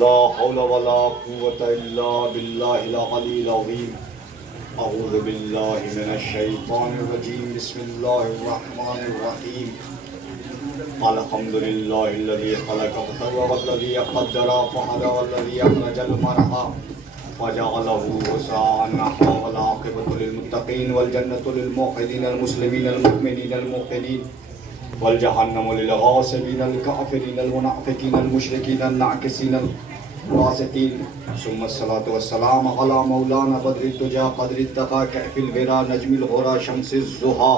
لا حول ولا قوة إلا بالله العلي العظيم. أعوذ بالله من الشيطان الرجيم. بسم الله الرحمن الرحيم. الحمد لله الذي خلق فسوى والذي قدر فهدى والذي أخرج المرعى فجعله غثاء نحوا والعاقبة للمتقين والجنة للموحدين المسلمين المؤمنين الموقنين والجهنم للغاصبين الكافرين المنافقين المشركين الناكسين الفاسقين. ثم الصلاة والسلام على مولانا بدر الدجى قدر التقى كهف الورى نجم الغرى شمس الزهى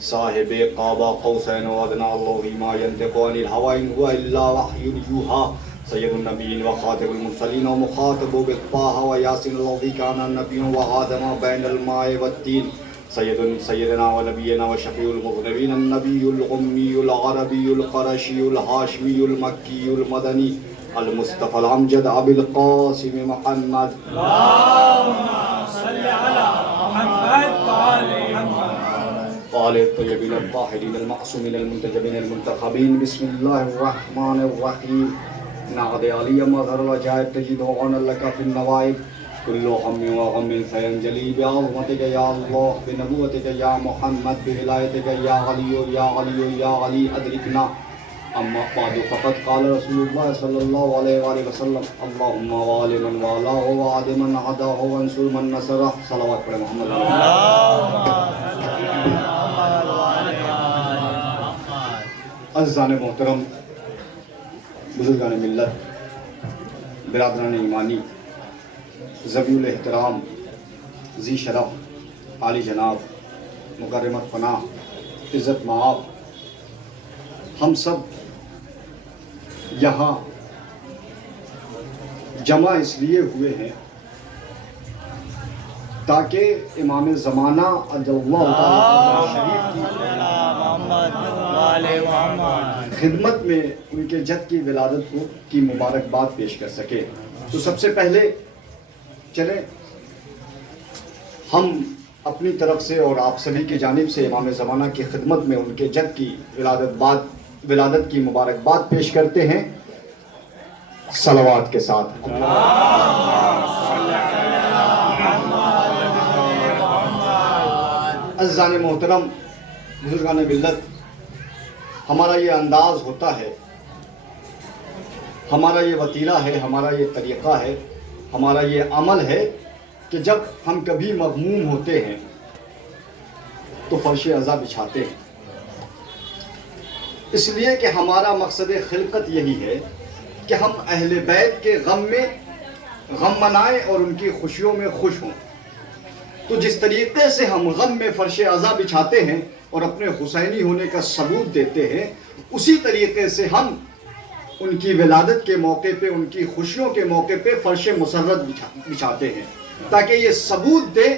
صاحب قاب قوسين وادنى الله ما ينطق عن الهوى إن هو إلا وحي يوحى سيد النبيين وخاتم المرسلين ومخاطب بالطه وياسين الذي كان النبي وآدم بين الماء والتين سيدنا ونبينا وشفيع المذنبين النبي الأمي العربي القرشي الهاشمي المكي المدني المصطفى الأمجد أبي القاسم محمد. اللهم صل على محمد وآل محمد وآل الطيبين الطاهرين المعصومين المنتجبين المنتخبين. بسم الله الرحمن الرحيم. نعد علی مظہر العجائب تجد عونا لك في النوائب كل هم وغم سينجلي بعظمتك يا الله بنبوتك يا محمد بولایتك يا علي يا علي يا علي أدركنا. اما بعد فقد قال رسول الله صلى الله عليه وآله وسلم اللهم وآل من والاه وعد من عداه وانصر من نصره. صلوات پڑھیں محمد. عزیزان محترم، بزرگان ملت، برادران ایمانی، ذوی الاحترام، ذی شرف، عالی جناب، مکرمت پناہ، عزت مآب، ہم سب یہاں جمع اس لیے ہوئے ہیں تاکہ امام زمانہ عجل اللہ تعالیٰ شریف کی خدمت میں ان کے جد کی ولادت کی مبارکباد پیش کر سکے. تو سب سے پہلے چلیں ہم اپنی طرف سے اور آپ سبھی کی جانب سے امام زمانہ کی خدمت میں ان کے جد کی ولادت کی مبارکباد پیش کرتے ہیں صلوات کے ساتھ. عزیزان محترم، بزرگان ملت، ہمارا یہ انداز ہوتا ہے، ہمارا یہ وتیرہ ہے، ہمارا یہ طریقہ ہے، ہمارا یہ عمل ہے کہ جب ہم کبھی مغموم ہوتے ہیں تو فرش عزا بچھاتے ہیں. اس لیے کہ ہمارا مقصد خلقت یہی ہے کہ ہم اہل بیت کے غم میں غم منائیں اور ان کی خوشیوں میں خوش ہوں. تو جس طریقے سے ہم غم میں فرش عزا بچھاتے ہیں اور اپنے حسینی ہونے کا ثبوت دیتے ہیں، اسی طریقے سے ہم ان کی ولادت کے موقع پہ، ان کی خوشیوں کے موقع پہ فرش مسرت بچھاتے ہیں تاکہ یہ ثبوت دے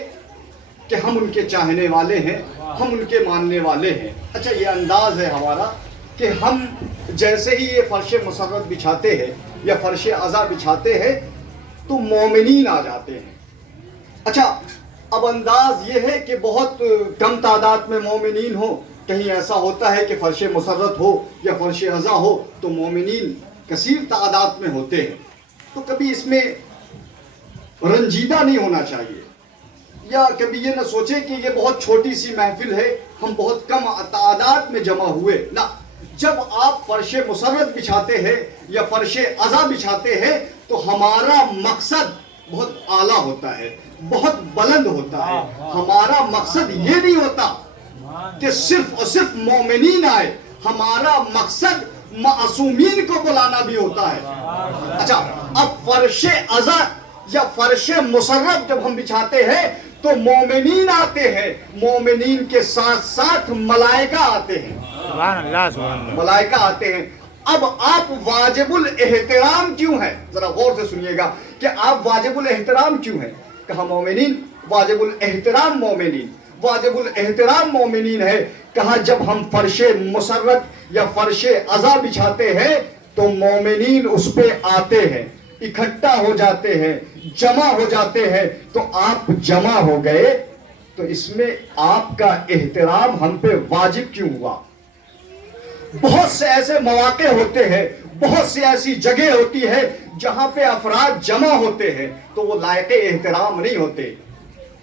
کہ ہم ان کے چاہنے والے ہیں، ہم ان کے ماننے والے ہیں. اچھا، یہ انداز ہے ہمارا کہ ہم جیسے ہی یہ فرش مسرت بچھاتے ہیں یا فرش عزا بچھاتے ہیں تو مومنین آ جاتے ہیں. اچھا، اب انداز یہ ہے کہ بہت کم تعداد میں مومنین ہو. کہیں ایسا ہوتا ہے کہ فرش مسرت ہو یا فرش عزا ہو تو مومنین کثیر تعداد میں ہوتے ہیں. تو کبھی اس میں رنجیدہ نہیں ہونا چاہیے، یا کبھی یہ نہ سوچیں کہ یہ بہت چھوٹی سی محفل ہے، ہم بہت کم تعداد میں جمع ہوئے. نہ، جب آپ فرش مسرت بچھاتے ہیں یا فرش عزا بچھاتے ہیں تو ہمارا مقصد بہت اعلیٰ ہوتا ہے، بہت بلند ہوتا ہے. ہمارا مقصد یہ نہیں ہوتا کہ صرف اور صرف مومنین آئے، ہمارا مقصد معصومین کو بلانا بھی ہوتا ہے. اچھا، اب فرش عزا یا فرش مسرت جب ہم بچھاتے ہیں تو مومنین آتے ہیں، مومنین کے ساتھ ساتھ ملائکہ آتے ہیں. ملائکہ آتے ہیں. اب آپ واجب الاحترام کیوں ہیں؟ ذرا غور سے سنیے گا کہ آپ واجب الاحترام کیوں ہیں. کہا مومنین، واجب الاحترام مومنین، واجب الاحترام مومنین ہے. کہا جب ہم فرش مسرت یا فرش عزا بچھاتے ہیں تو مومنین اس پہ آتے ہیں، اکٹھا ہو جاتے ہیں، جمع ہو جاتے ہیں. تو آپ جمع ہو گئے تو اس میں آپ کا احترام ہم پہ واجب کیوں ہوا؟ بہت سے ایسے مواقع ہوتے ہیں، بہت سی ایسی جگہ ہوتی ہے جہاں پہ افراد جمع ہوتے ہیں تو وہ لائق احترام نہیں ہوتے،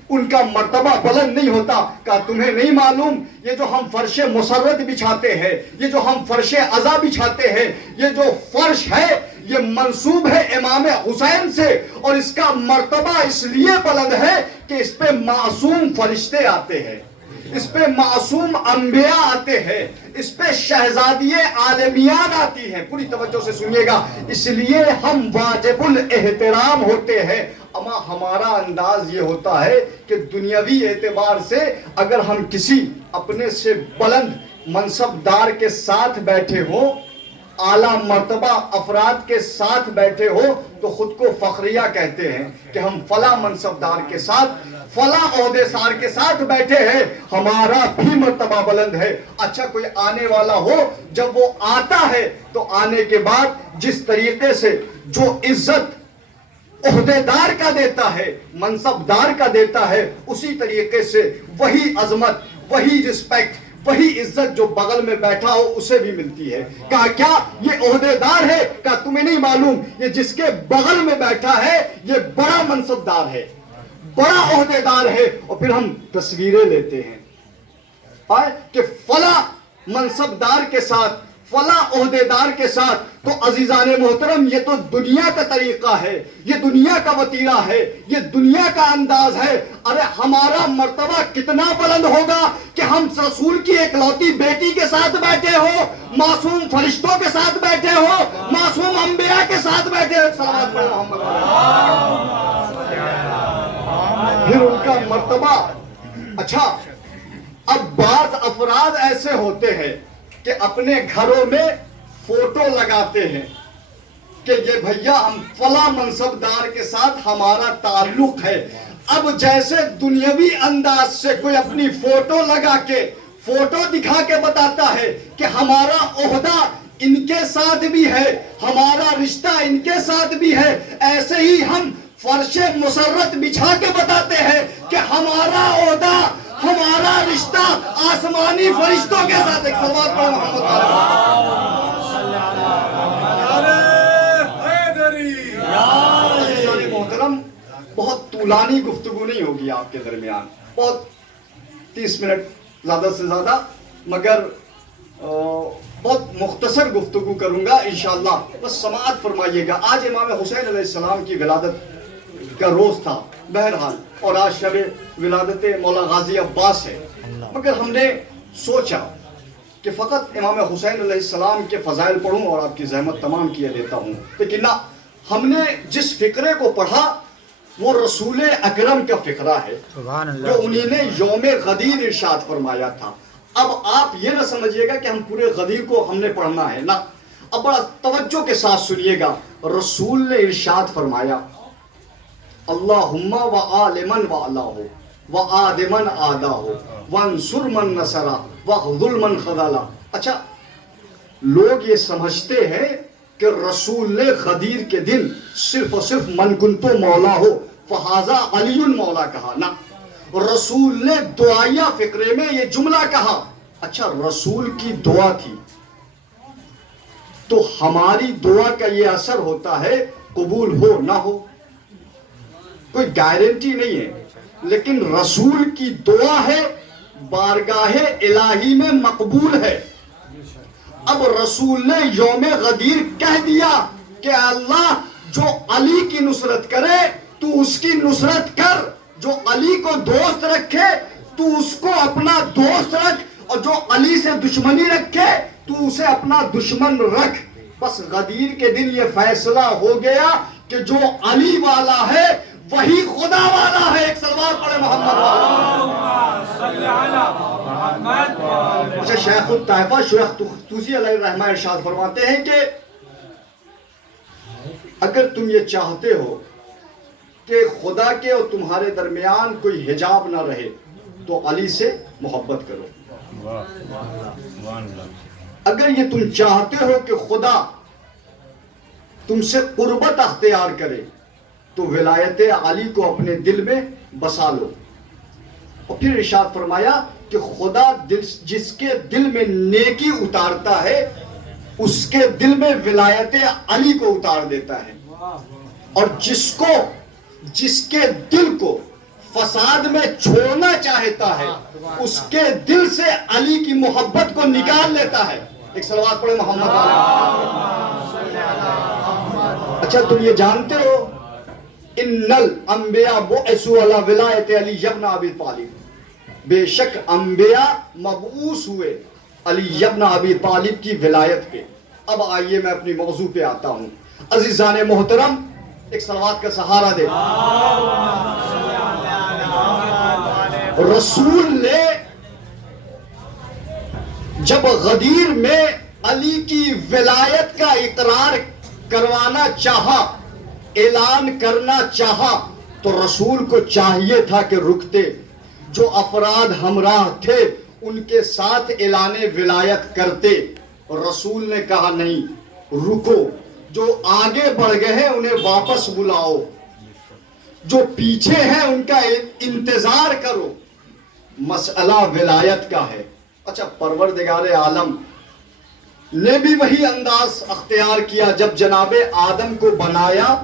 ان کا مرتبہ بلند نہیں ہوتا۔ کہا تمہیں نہیں معلوم یہ جو ہم فرش مسرت بچھاتے ہیں، یہ جو ہم فرش عزا بچھاتے ہیں، یہ جو فرش ہے یہ منسوب ہے امام حسین سے، اور اس کا مرتبہ اس لیے بلند ہے کہ اس پہ معصوم فرشتے آتے ہیں، اس پہ معصوم انبیاء آتے ہیں، اس پہ شہزادی عالمیان آتی ہیں۔ پوری توجہ سے سنیے گا، اس لیے ہم واجب الاحترام ہوتے ہیں۔ اما ہمارا انداز یہ ہوتا ہے کہ دنیاوی اعتبار سے اگر ہم کسی اپنے سے بلند منصب دار کے ساتھ بیٹھے ہوں، اعلیٰ مرتبہ افراد کے ساتھ بیٹھے ہو تو خود کو فخریہ کہتے ہیں کہ ہم فلاں منصب دار کے ساتھ، فلاں عہدے سار کے ساتھ بیٹھے ہیں، ہمارا بھی مرتبہ بلند ہے۔ اچھا کوئی آنے والا ہو، جب وہ آتا ہے تو آنے کے بعد جس طریقے سے جو عزت عہدے دار کا دیتا ہے، منصب دار کا دیتا ہے، اسی طریقے سے وہی عظمت، وہی رسپیکٹ، وہی عزت جو بغل میں بیٹھا ہو اسے بھی ملتی ہے۔ کہا کیا یہ عہدے دار ہے؟ کہا تمہیں نہیں معلوم یہ جس کے بغل میں بیٹھا ہے یہ بڑا منصب دار ہے، بڑا عہدے دار ہے۔ اور پھر ہم تصویریں لیتے ہیں کہ فلاں منصب دار کے ساتھ، فلاں عہدے دار کے ساتھ، تو عزیزان محترم یہ تو دنیا کا طریقہ ہے، یہ دنیا کا وتیرہ ہے، یہ دنیا کا انداز ہے۔ ارے ہمارا مرتبہ کتنا بلند ہوگا کہ ہم رسول کی اکلوتی بیٹی کے ساتھ بیٹھے ہو، معصوم فرشتوں کے ساتھ بیٹھے ہو، معصوم انبیاء کے ساتھ بیٹھے ہو۔ صلوات پڑھیں محمد، پھر ان کا مرتبہ۔ اچھا اب بعض افراد ایسے ہوتے ہیں کہ اپنے گھروں میں فوٹو لگاتے ہیں کہ یہ بھیا ہم فلاں منصب دار کے ساتھ ہمارا تعلق ہے۔ اب جیسے دنیاوی انداز سے کوئی اپنی فوٹو لگا کے، فوٹو دکھا کے بتاتا ہے کہ ہمارا عہدہ ان کے ساتھ بھی ہے، ہمارا رشتہ ان کے ساتھ بھی ہے، ایسے ہی ہم فرش مسرت بچھا کے بتاتے ہیں کہ ہمارا عہدہ، ہمارا رشتہ آسمانی فرشتوں کے ساتھ۔ ایک صلوات پڑھیں محمد محترم، بہت طولانی گفتگو نہیں ہوگی آپ کے درمیان، بہت 30 منٹ زیادہ سے زیادہ، مگر بہت مختصر گفتگو کروں گا انشاءاللہ، بس سماعت فرمائیے گا۔ آج امام حسین علیہ السلام کی ولادت کا روز تھا بہرحال، اور آج شب ولادت مولا غازی عباس ہے، مگر ہم نے سوچا کہ فقط امام حسین علیہ السلام کے فضائل پڑھوں اور آپ کی زحمت تمام کیے دیتا ہوں، لیکن نہ، ہم نے جس فقرے کو پڑھا وہ رسول اکرم کا فقرہ ہے جو انہی نے یوم غدیر ارشاد فرمایا تھا۔ اب آپ یہ نہ سمجھیے گا کہ ہم پورے غدیر کو ہم نے پڑھنا ہے، نہ، اب بڑا توجہ کے ساتھ سنیے گا۔ رسول نے ارشاد فرمایا اللہم و آل من والہ و آد من آدہ وانصر من نصرہ وخذل من خذلہ۔ اچھا لوگ یہ سمجھتے ہیں کہ رسول نے غدیر کے دن صرف اور صرف من کنتو مولا ہو فہذا علی مولا کہا، نہ، رسول نے دعائیہ فقرے میں یہ جملہ کہا۔ اچھا رسول کی دعا تھی تو ہماری دعا کا یہ اثر ہوتا ہے قبول ہو نہ ہو، کوئی گارنٹی نہیں ہے، لیکن رسول کی دعا ہے، بارگاہ الہی میں مقبول ہے۔ اب رسول نے یوم غدیر کہہ دیا کہ اللہ جو علی کی نصرت کرے تو اس کی نصرت کر، جو علی کو دوست رکھے تو اس کو اپنا دوست رکھ، اور جو علی سے دشمنی رکھے تو اسے اپنا دشمن رکھ۔ بس غدیر کے دن یہ فیصلہ ہو گیا کہ جو علی والا ہے وہی خدا والا ہے۔ ایک صلوات پڑھے محمد والا۔ اچھا شیخ الطائفہ شیخ طوسی علیہ الرحمہ ارشاد فرماتے ہیں کہ اگر تم یہ چاہتے ہو کہ خدا کے اور تمہارے درمیان کوئی حجاب نہ رہے تو علی سے محبت کرو۔ اگر یہ تم چاہتے ہو کہ خدا تم سے قربت اختیار کرے تو ولایت علی کو اپنے دل میں بسا لو۔ اور پھر ارشاد فرمایا کہ خدا جس کے دل میں نیکی اتارتا ہے اس کے دل میں ولایت علی کو اتار دیتا ہے، اور جس کے دل کو فساد میں چھوڑنا چاہتا ہے اس کے دل سے علی کی محبت کو نکال لیتا ہے۔ ایک صلوات پڑھے محمد علیہ۔ اچھا تم یہ جانتے ہو ان الانبیاء بعثوا علی ولایت علی ابن ابی طالب، بے شک انبیاء مبعوث ہوئے علی ابن ابی طالب کی ولایت پہ۔ اب آئیے میں اپنی موضوع پہ آتا ہوں۔ عزیزان محترم، ایک صلوات کا سہارا دے۔ رسول نے جب غدیر میں علی کی ولایت کا اقرار کروانا چاہا، اعلان کرنا چاہا، تو رسول کو چاہیے تھا کہ رکتے، جو افراد ہمراہ تھے ان کے ساتھ اعلان ولایت کرتے۔ رسول نے کہا نہیں، رکو، جو آگے بڑھ گئے ہیں انہیں واپس بلاؤ، جو پیچھے ہیں ان کا انتظار کرو۔ مسئلہ ولایت کا ہے۔ اچھا پروردگار عالم نے بھی وہی انداز اختیار کیا جب جناب آدم کو بنایا،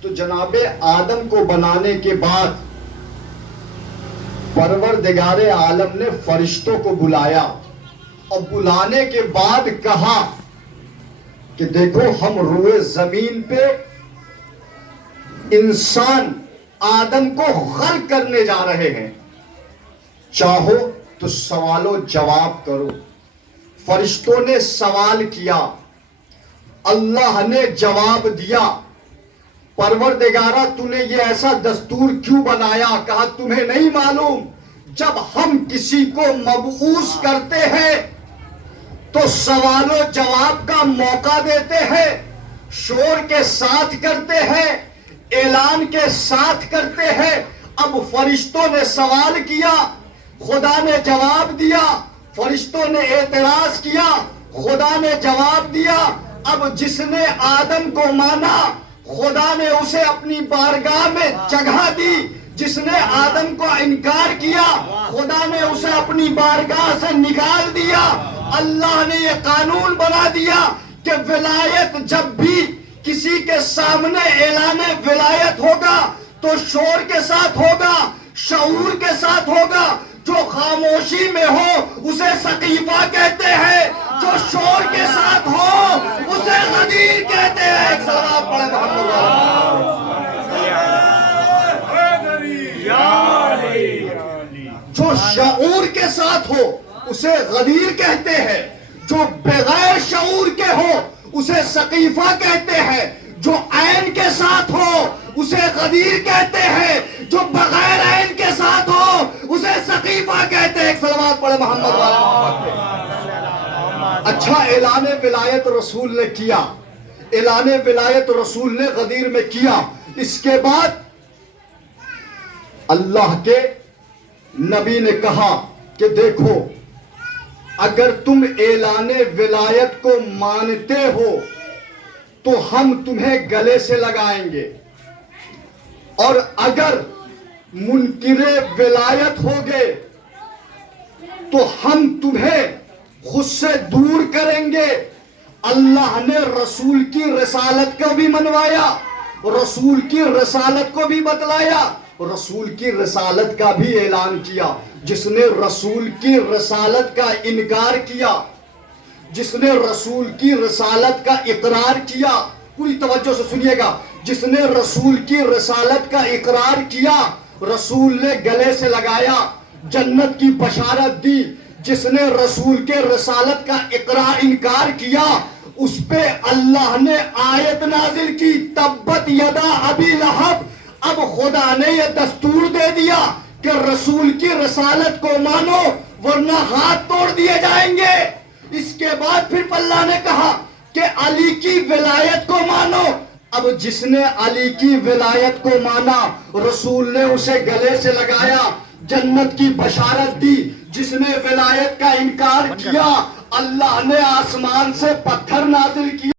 تو جناب آدم کو بنانے کے بعد پروردگار عالم نے فرشتوں کو بلایا، اور بلانے کے بعد کہا کہ دیکھو ہم روئے زمین پہ انسان آدم کو خلق کرنے جا رہے ہیں، چاہو تو سوال و جواب کرو۔ فرشتوں نے سوال کیا، اللہ نے جواب دیا، پروردگارہ تو نے یہ ایسا دستور کیوں بنایا؟ کہا تمہیں نہیں معلوم، جب ہم کسی کو مبعوث کرتے ہیں تو سوال و جواب کا موقع دیتے ہیں، شور کے ساتھ کرتے ہیں، اعلان کے ساتھ کرتے ہیں۔ اب فرشتوں نے سوال کیا، خدا نے جواب دیا، فرشتوں نے اعتراض کیا، خدا نے جواب دیا۔ اب جس نے آدم کو مانا خدا نے اسے اپنی بارگاہ میں جگہ دی، جس نے آدم کو انکار کیا خدا نے اسے اپنی بارگاہ سے نکال دیا۔ اللہ نے یہ قانون بنا دیا کہ ولایت جب بھی کسی کے سامنے اعلان ولایت ہوگا تو شور کے ساتھ ہوگا، شعور کے ساتھ ہوگا۔ جو خاموشی میں ہو اسے سقیفہ کہتے ہیں، جو شور کے ساتھ ہو اسے غدیر کہتے ہیں۔ ایک صلوات پڑھیں محمد علیہ۔ جو شعور کے ساتھ ہو اسے غدیر کہتے ہیں، جو بغیر شعور کے ہو اسے سقیفہ کہتے ہیں، جو عین کے ساتھ ہو اسے غدیر کہتے ہیں، جو بغیر عین کے ساتھ ہو اسے سقیفہ کہتے ہیں۔ ایک صلوات پڑھے محمد والے۔ اچھا اعلان ولایت رسول نے کیا، اعلان ولایت رسول نے غدیر میں کیا۔ اس کے بعد اللہ کے نبی نے کہا کہ دیکھو اگر تم اعلان ولایت کو مانتے ہو تو ہم تمہیں گلے سے لگائیں گے، اور اگر منکر ولایت ہوگے تو ہم تمہیں خود سے دور کریں گے۔ اللہ نے رسول کی رسالت کو بھی منوایا، رسول کی رسالت کو بھی بتلایا، رسول کی رسالت کا بھی اعلان کیا۔ جس نے رسول کی رسالت کا انکار کیا، جس نے رسول کی رسالت کا اقرار کیا، پوری توجہ سے سنیے گا، جس نے رسول کی رسالت کا اقرار کیا رسول نے گلے سے لگایا، جنت کی بشارت دی۔ جس نے رسول کے رسالت کا انکار کیا اس پہ اللہ نے آیت نازل کی، تبت یدا ابی لہب۔ اب خدا نے یہ دستور دے دیا کہ رسول کی رسالت کو مانو ورنہ ہاتھ توڑ دیے جائیں گے۔ اس کے بعد پھر اللہ نے کہا کہ علی کی ولایت کو مانو۔ اب جس نے علی کی ولایت کو مانا رسول نے اسے گلے سے لگایا، جنت کی بشارت دی۔ جس نے ولایت کا انکار کیا اللہ نے آسمان سے پتھر نازل کیا۔